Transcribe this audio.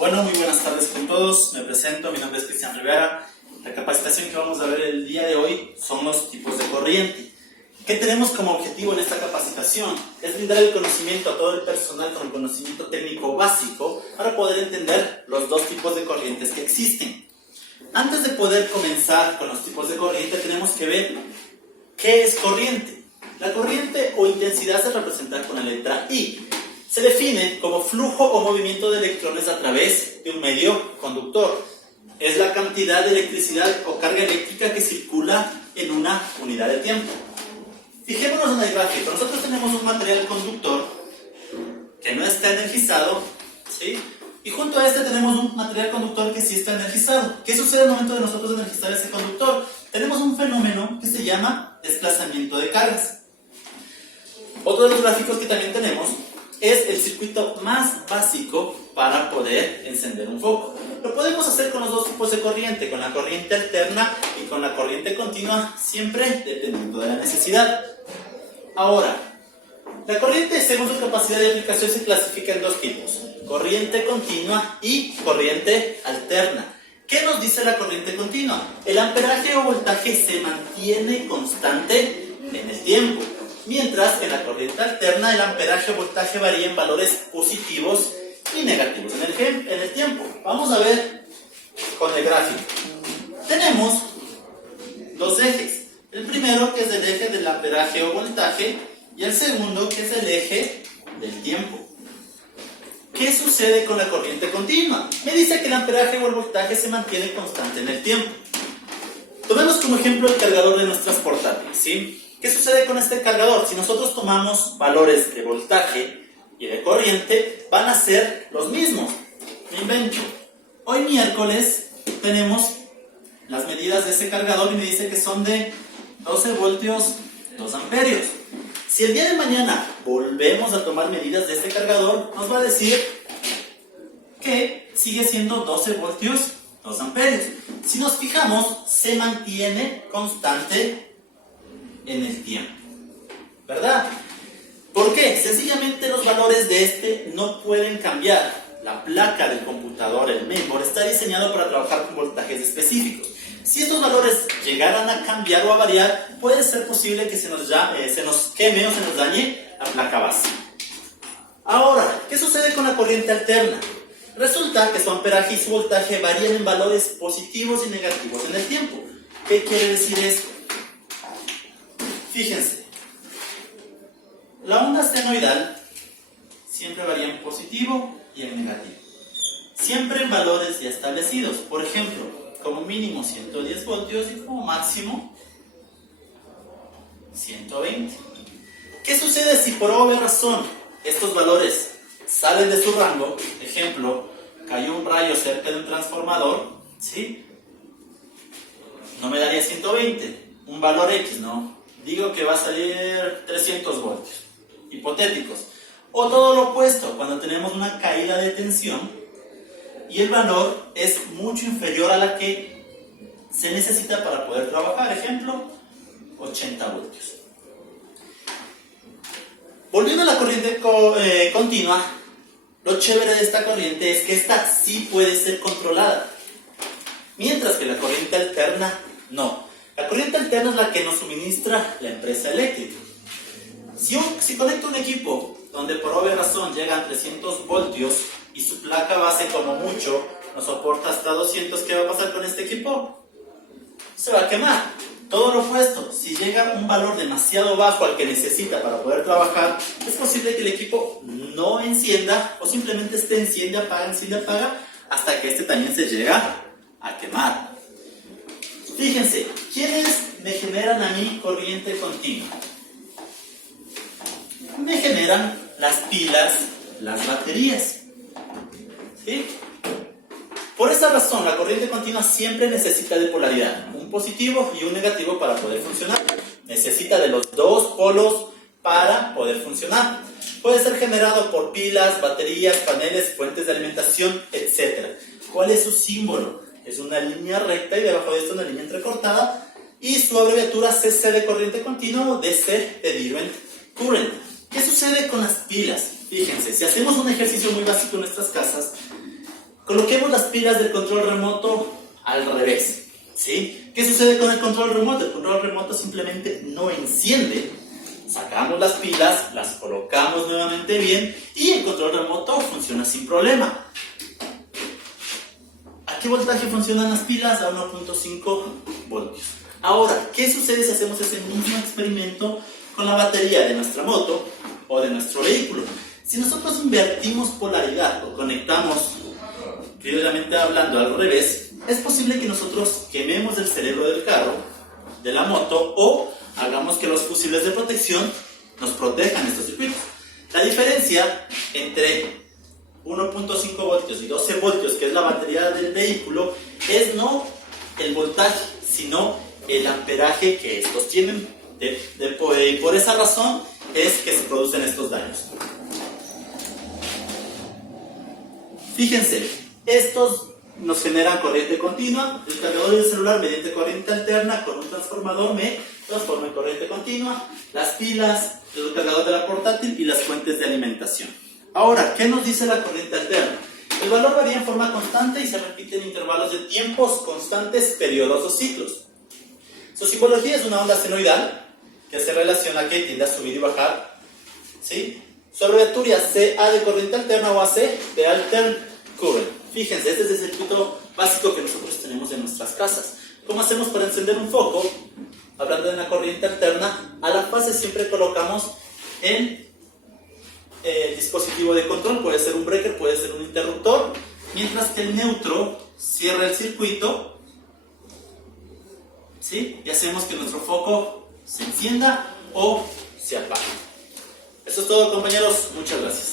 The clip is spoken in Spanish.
Bueno, muy buenas tardes con todos. Me presento, mi nombre es Cristian Rivera. La capacitación que vamos a ver el día de hoy son los tipos de corriente. ¿Qué tenemos como objetivo en esta capacitación? Es brindar el conocimiento a todo el personal con el conocimiento técnico básico para poder entender los dos tipos de corrientes que existen. Antes de poder comenzar con los tipos de corriente, tenemos que ver qué es corriente. La corriente o intensidad se representa con la letra I. Se define como flujo o movimiento de electrones a través de un medio conductor. Es la cantidad de electricidad o carga eléctrica que circula en una unidad de tiempo. Fijémonos en el gráfico. Nosotros tenemos un material conductor que no está energizado, ¿sí? Y junto a este tenemos un material conductor que sí está energizado. ¿Qué sucede al momento de nosotros energizar ese conductor? Tenemos un fenómeno que se llama desplazamiento de cargas. Otro de los gráficos que también tenemos es el circuito más básico para poder encender un foco. Lo podemos hacer con los dos tipos de corriente, con la corriente alterna y con la corriente continua, siempre dependiendo de la necesidad. Ahora, la corriente según su capacidad de aplicación se clasifica en dos tipos: corriente continua y corriente alterna. ¿Qué nos dice la corriente continua? El amperaje o voltaje se mantiene constante en el tiempo, mientras que en la corriente alterna el amperaje o voltaje varía en valores positivos y negativos en el tiempo. Vamos a ver con el gráfico. Tenemos dos ejes. El primero, que es el eje del amperaje o voltaje, y el segundo, que es el eje del tiempo. ¿Qué sucede con la corriente continua? Me dice que el amperaje o el voltaje se mantiene constante en el tiempo. Tomemos como ejemplo el cargador de nuestras portátiles, ¿sí? ¿Qué sucede con este cargador? Si nosotros tomamos valores de voltaje y de corriente, van a ser los mismos. Me invento. Hoy miércoles tenemos las medidas de ese cargador y me dice que son de 12 voltios, 2 amperios. Si el día de mañana volvemos a tomar medidas de este cargador, nos va a decir que sigue siendo 12 voltios, 2 amperios. Si nos fijamos, se mantiene constante en el tiempo, ¿verdad? ¿Por qué? Sencillamente los valores de este no pueden cambiar. La placa del computador, el mainboard, está diseñado para trabajar con voltajes específicos. Si estos valores llegaran a cambiar o a variar, puede ser posible que se nos queme o se nos dañe la placa base. Ahora, ¿qué sucede con la corriente alterna? Resulta que su amperaje y su voltaje varían en valores positivos y negativos en el tiempo. ¿Qué quiere decir esto? Fíjense, la onda senoidal siempre varía en positivo y en negativo. Siempre en valores ya establecidos. Por ejemplo, como mínimo 110 voltios y como máximo 120. ¿Qué sucede si por obvia razón estos valores salen de su rango? Ejemplo, cayó un rayo cerca de un transformador, ¿sí? No me daría 120, un valor X, ¿no? Digo que va a salir 300 voltios, hipotéticos. O todo lo opuesto, cuando tenemos una caída de tensión y el valor es mucho inferior a la que se necesita para poder trabajar. Ejemplo, 80 voltios. Volviendo a la corriente continua, lo chévere de esta corriente es que esta sí puede ser controlada, mientras que la corriente alterna no. La corriente alterna es la que nos suministra la empresa eléctrica. Si conecto un equipo donde por obvia razón llegan 300 voltios y su placa base como mucho nos soporta hasta 200, ¿qué va a pasar con este equipo? Se va a quemar. Todo lo opuesto, si llega un valor demasiado bajo al que necesita para poder trabajar, es posible que el equipo no encienda o simplemente enciende, apaga, hasta que este también se llega a quemar. Fíjense, ¿quiénes me generan a mí corriente continua? Me generan las pilas, las baterías, ¿sí? Por esa razón, la corriente continua siempre necesita de polaridad, un positivo y un negativo para poder funcionar. Necesita de los dos polos para poder funcionar. Puede ser generado por pilas, baterías, paneles, fuentes de alimentación, etc. ¿Cuál es su símbolo? Es una línea recta y debajo de esto una línea entrecortada, y su abreviatura CC de corriente continua o DC de Direct Current. ¿Qué sucede con las pilas? Fíjense, si hacemos un ejercicio muy básico en nuestras casas, Coloquemos las pilas del control remoto al revés, ¿sí? ¿Qué sucede con el control remoto? El control remoto simplemente no enciende. Sacamos las pilas, las colocamos nuevamente bien y el control remoto funciona sin problema. ¿A qué voltaje funcionan las pilas? A 1.5 voltios. Ahora, ¿qué sucede si hacemos ese mismo experimento con la batería de nuestra moto o de nuestro vehículo? Si nosotros invertimos polaridad o conectamos, criolleramente hablando, al revés, es posible que nosotros quememos el cerebro del carro, de la moto, o hagamos que los fusibles de protección nos protejan estos circuitos. La diferencia entre 1.5 voltios y 12 voltios, que es la batería del vehículo, es no el voltaje, sino el amperaje que estos tienen. Y por esa razón es que se producen estos daños. Fíjense, estos nos generan corriente continua. El cargador del celular mediante corriente alterna con un transformador me transforma en corriente continua. Las pilas, el cargador de la portátil y las fuentes de alimentación. Ahora, ¿qué nos dice la corriente alterna? El valor varía en forma constante y se repite en intervalos de tiempos constantes, periodos o ciclos. Su simbología es una onda senoidal que se relaciona que tiende a subir y bajar, ¿sí? Su abreviatura CA de corriente alterna o AC de altern current. Fíjense, este es el circuito básico que nosotros tenemos en nuestras casas. ¿Cómo hacemos para encender un foco? Hablando de una corriente alterna, a la fase siempre colocamos el dispositivo de control, puede ser un breaker, puede ser un interruptor, mientras que el neutro cierra el circuito, ¿sí? Y hacemos que nuestro foco se encienda o se apague. Eso es todo, compañeros. Muchas gracias.